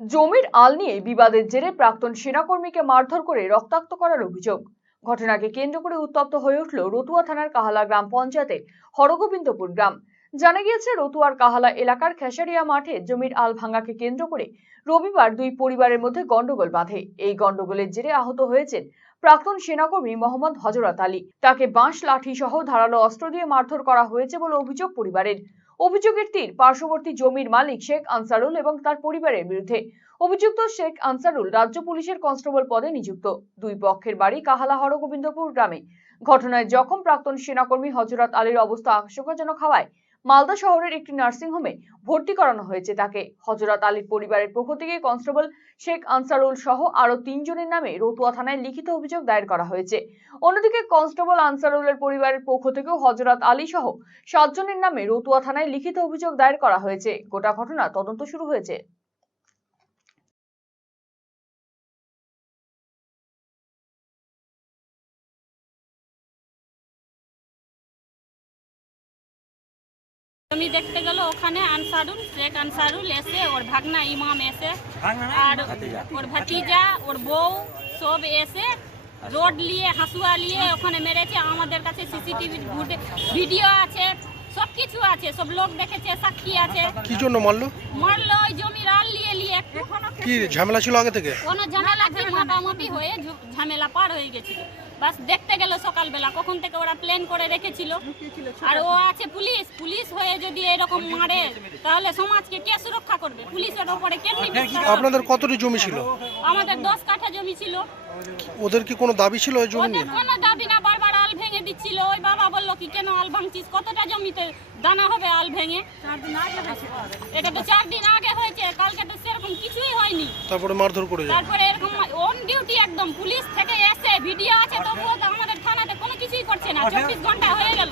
জমির আল নিয়ে বিবাদের জেরে প্রাক্তন সেনাকর্মীকে মারধর করে রক্তাক্ত করার অভিযোগ। ঘটনাকে কেন্দ্র করে উত্তপ্ত হয়ে উঠল রতুয়া থানার কাহালা গ্রাম পঞ্চায়েতের হরগোবিন্দপুর গ্রাম। জানা গিয়েছে, রতুয়ার কাহালা এলাকার খেসারিয়া মাঠে জমির আল ভাঙাকে কেন্দ্র করে রবিবার দুই পরিবারের মধ্যে গন্ডগোল বাঁধে। এই গন্ডগোলের জেরে আহত হয়েছেন প্রাক্তন সেনাকর্মী মোহাম্মদ হজরত আলী। তাকে বাঁশ, লাঠি সহ ধারালো অস্ত্র দিয়ে মারধর করা হয়েছে বলে অভিযোগ পরিবারের। অভিযোগের তীর, পার্শ্ববর্তী জমির মালিক শেখ আনসারুল এবং তার পরিবারের বিরুদ্ধে। অভিযুক্ত শেখ আনসারুল রাজ্য পুলিশের কনস্টেবল পদে নিযুক্ত। দুই পক্ষের বাড়ি কাহালা হরগোবিন্দপুর গ্রামে। ঘটনায় জখম প্রাক্তন সেনাকর্মী হজরত আলীর অবস্থা আশঙ্কাজনক হওয়ায় মালদা শহরের একটি নার্সিংহোমে ভর্তি করানো হয়েছে তাকে। হজরত আলীর পরিবারের পক্ষ থেকে কনস্টেবল শেখ আনসারুল সহ আরও তিনজনের নামে রতুয়া থানায় লিখিত অভিযোগ দায়ের করা হয়েছে। অন্যদিকে কনস্টেবল আনসারুলের পরিবারের পক্ষ থেকেও হজরত আলী সহ সাতজনের নামে রতুয়া থানায় লিখিত অভিযোগ দায়ের করা হয়েছে। গোটা ঘটনা তদন্ত শুরু হয়েছে। জমি দেখতে গেল ওখানে আনসারুল শেখ আনসারুল এসে ওর ভাগনা ইমাম এসে আর ওর ভাতিজা ওর বউ সব এসে রোড নিয়ে হাসুয়া নিয়ে ওখানে মেরেছে। আমাদের কাছে সিসিটিভি ভিডিও আছে। কিছু আছে সব লোক দেখেছে সাক্ষী আছে। কি জন্য মারলো? মারলো ওই জমির আল নিয়ে নিয়ে কি ঝামেলা ছিল আগে থেকে? কোনো ঝামেলা ছিল মাপামাপি হয়ে ঝামেলা পার হয়ে গেছিল। বাস দেখতে গেল সকালবেলা কখন থেকে ওরা প্ল্যান করে রেখেছিল। আর ও আছে পুলিশ পুলিশ হয়ে যদি এরকম মারে তাহলে সমাজকে কে সুরক্ষা করবে? পুলিশের ওপরে কে আপনাদের কতটি জমি ছিল? আমাদের দশ কাঠা জমি ছিল। ওদের কি কোনো দাবি ছিল ওই জমি কোনো দাবি না ভেঙে দিচ্ছিল। ওই বাবা বলল কি কেন আল ভাঙছিস? কতটা জমিতে দানা হবে আল ভেঙে? এটা তো চার দিন আগে হয়েছে কালকে তো সেরকম কিছুই হয়নি। তারপরে মারধর করে তারপরে এরকম অন ডিউটি একদম পুলিশ থেকে এসে ভিডিও আছে তবুও তো আমাদের থানাতে কোনো কিছুই করছে না। চব্বিশ ঘণ্টা হয়ে গেল।